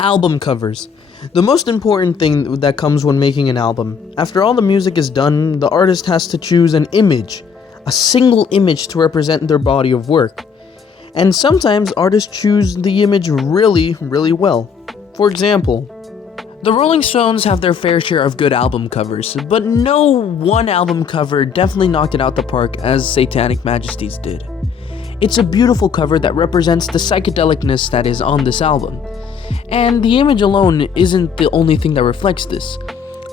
Album covers. The most important thing that comes when making an album. After all the music is done, the artist has to choose an image, a single image to represent their body of work. And sometimes artists choose the image really, really well. For example, the Rolling Stones have their fair share of good album covers, but no one album cover definitely knocked it out the park as Satanic Majesties did. It's a beautiful cover that represents the psychedelicness that is on this album. And the image alone isn't the only thing that reflects this.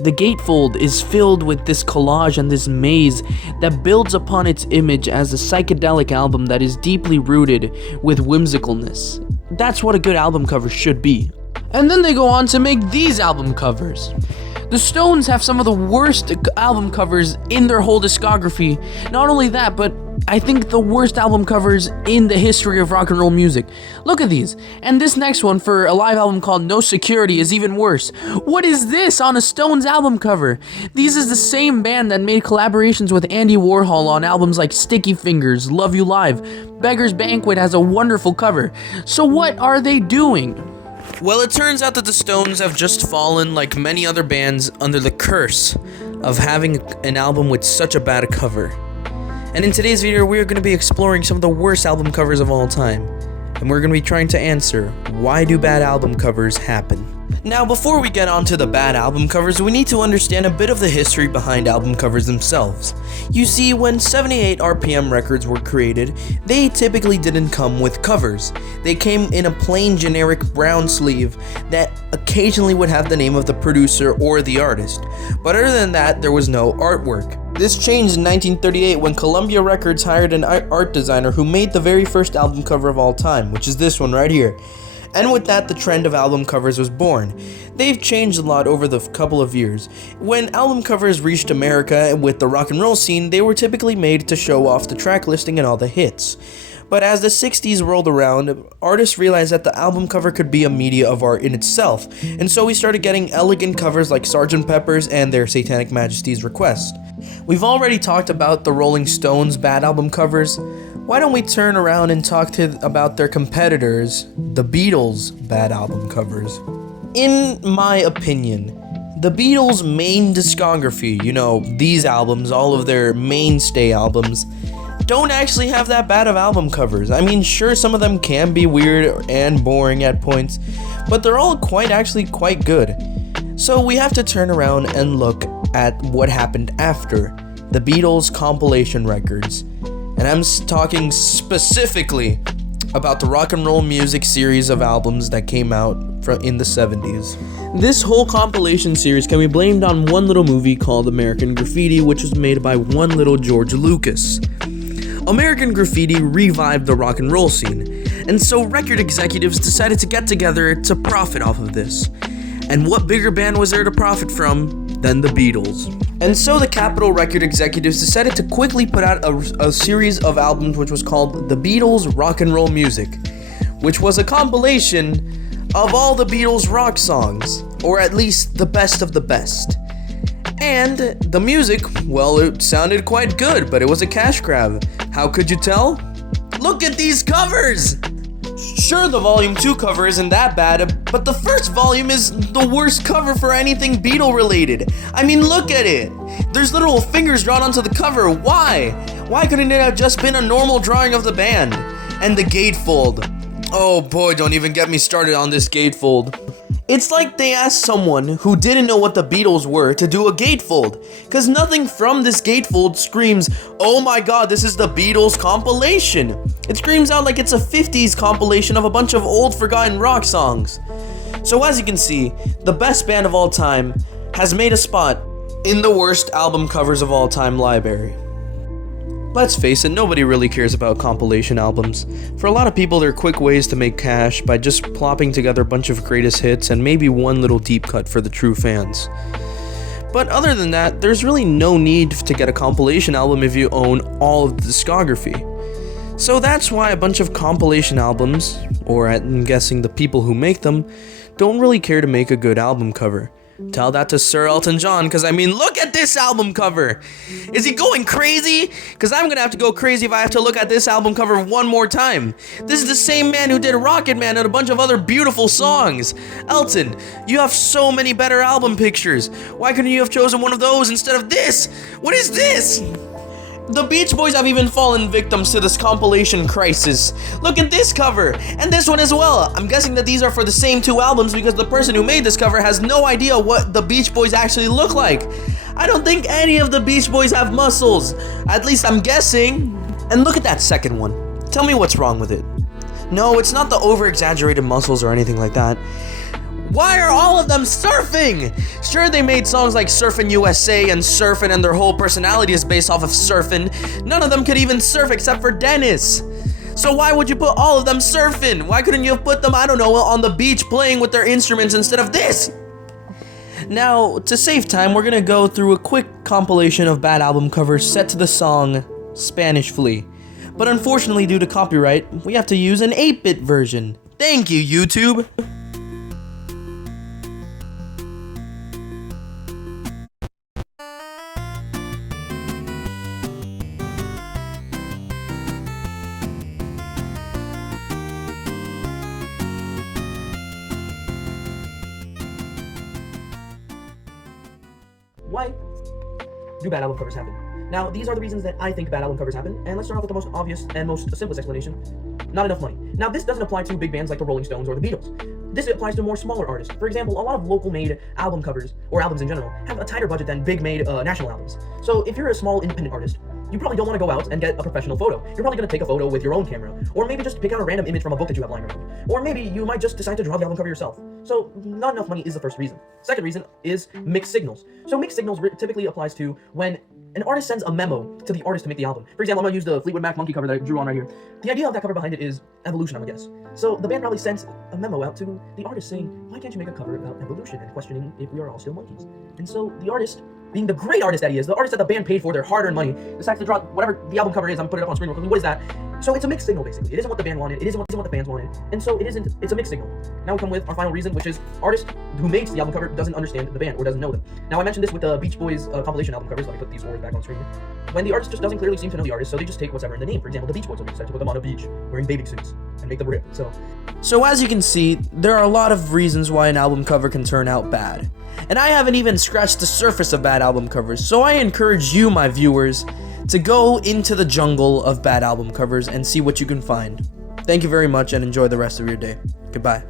The gatefold is filled with this collage and this maze that builds upon its image as a psychedelic album that is deeply rooted with whimsicalness. That's what a good album cover should be. And then they go on to make these album covers. The Stones have some of the worst album covers in their whole discography. Not only that, but I think the worst album covers in the history of rock and roll music. Look at these. And this next one for a live album called No Security is even worse. What is this on a Stones album cover? These is the same band that made collaborations with Andy Warhol on albums like Sticky Fingers, Love You Live. Beggar's Banquet has a wonderful cover. So what are they doing? Well, it turns out that the Stones have just fallen, like many other bands, under the curse of having an album with such a bad cover. And in today's video, we are going to be exploring some of the worst album covers of all time. And we're going to be trying to answer, why do bad album covers happen? Now, before we get on to the bad album covers, we need to understand a bit of the history behind album covers themselves. You see, when 78 RPM records were created, they typically didn't come with covers. They came in a plain generic brown sleeve that occasionally would have the name of the producer or the artist. But other than that, there was no artwork. This changed in 1938 when Columbia Records hired an art designer who made the very first album cover of all time, which is this one right here. And with that, the trend of album covers was born. They've changed a lot over the couple of years. When album covers reached America with the rock and roll scene, they were typically made to show off the track listing and all the hits. But as the 60s rolled around, artists realized that the album cover could be a media of art in itself, and so we started getting elegant covers like Sgt. Pepper's and their Satanic Majesties Request. We've already talked about the Rolling Stones' bad album covers. Why don't we turn around and talk about their competitors, the Beatles' bad album covers? In my opinion, the Beatles' main discography, these albums, all of their mainstay albums, don't actually have that bad of album covers. I mean, sure, some of them can be weird and boring at points, but they're all quite good. So we have to turn around and look at what happened after the Beatles compilation records. And I'm talking specifically about the rock and roll music series of albums that came out in the 70s. This whole compilation series can be blamed on one little movie called American Graffiti, which was made by one little George Lucas. American Graffiti revived the rock and roll scene, and so record executives decided to get together to profit off of this. And what bigger band was there to profit from than the Beatles? And so the Capitol record executives decided to quickly put out a series of albums which was called The Beatles Rock and Roll Music, which was a compilation of all the Beatles rock songs, or at least the best of the best. And the music, well, it sounded quite good, but it was a cash grab. How could you tell? Look at these covers! Sure, the Volume 2 cover isn't that bad, but the first volume is the worst cover for anything Beatle related. I mean, look at it. There's little fingers drawn onto the cover. Why? Why couldn't it have just been a normal drawing of the band? And the gatefold. Oh boy, don't even get me started on this gatefold. It's like they asked someone who didn't know what the Beatles were to do a gatefold, because nothing from this gatefold screams, oh my god, this is the Beatles compilation. It screams out like it's a 50s compilation of a bunch of old forgotten rock songs. So as you can see, the best band of all time has made a spot in the worst album covers of all time library. Let's face it, nobody really cares about compilation albums. For a lot of people, they're quick ways to make cash by just plopping together a bunch of greatest hits and maybe one little deep cut for the true fans. But other than that, there's really no need to get a compilation album if you own all of the discography. So that's why a bunch of compilation albums, or I'm guessing the people who make them, don't really care to make a good album cover. Tell that to Sir Elton John, because I mean, look at this album cover. Is he going crazy? Because I'm gonna have to go crazy if I have to look at this album cover one more time. This is the same man who did Rocket Man and a bunch of other beautiful songs. Elton, you have so many better album pictures. Why couldn't you have chosen one of those instead of this? What is this? The Beach Boys have even fallen victims to this compilation crisis. Look at this cover, and this one as well. I'm guessing that these are for the same two albums because the person who made this cover has no idea what the Beach Boys actually look like. I don't think any of the Beach Boys have muscles. At least I'm guessing. And look at that second one. Tell me what's wrong with it. No, it's not the over-exaggerated muscles or anything like that. Why are all of them surfing? Sure, they made songs like Surfin' USA and Surfin' and their whole personality is based off of surfing. None of them could even surf except for Dennis. So why would you put all of them surfing? Why couldn't you have put them, I don't know, on the beach playing with their instruments instead of this? Now, to save time, we're gonna go through a quick compilation of bad album covers set to the song Spanish Flea. But unfortunately, due to copyright, we have to use an 8-bit version. Thank you, YouTube! Why do bad album covers happen? Now, these are the reasons that I think bad album covers happen, and let's start off with the most obvious and most simplest explanation. Not enough money. Now, this doesn't apply to big bands like the Rolling Stones or the Beatles. This applies to more smaller artists. For example, a lot of local-made album covers, or albums in general, have a tighter budget than big-made national albums. So if you're a small independent artist, you probably don't want to go out and get a professional photo. You're probably going to take a photo with your own camera, or maybe just pick out a random image from a book that you have lying around. Or maybe you might just decide to draw the album cover yourself. So not enough money is the first reason. Second reason is mixed signals. So mixed signals typically applies to when an artist sends a memo to the artist to make the album. For example, I'm going to use the Fleetwood Mac monkey cover that I drew on right here. The idea of that cover behind it is evolution, I would guess. So the band probably sends a memo out to the artist saying, why can't you make a cover about evolution and questioning if we are all still monkeys? And so the artist, being the great artist that he is, the artist that the band paid for their hard-earned money, decides to draw whatever the album cover is. I'm going to put it up on screen real quickly. What is that? So it's a mixed signal, basically. It isn't what the band wanted, it isn't what the fans wanted, and so it's a mixed signal. Now we come with our final reason, which is artist who makes the album cover doesn't understand the band or doesn't know them. Now I mentioned this with the Beach Boys compilation album covers. Let me put these words back on screen. When the artist just doesn't clearly seem to know the artist, so they just take whatever in the name. For example, the Beach Boys will decide to put them on a beach wearing bathing suits and make them rip. So as you can see, there are a lot of reasons why an album cover can turn out bad. And I haven't even scratched the surface of bad album covers, so I encourage you, my viewers, to go into the jungle of bad album covers and see what you can find. Thank you very much and enjoy the rest of your day. Goodbye.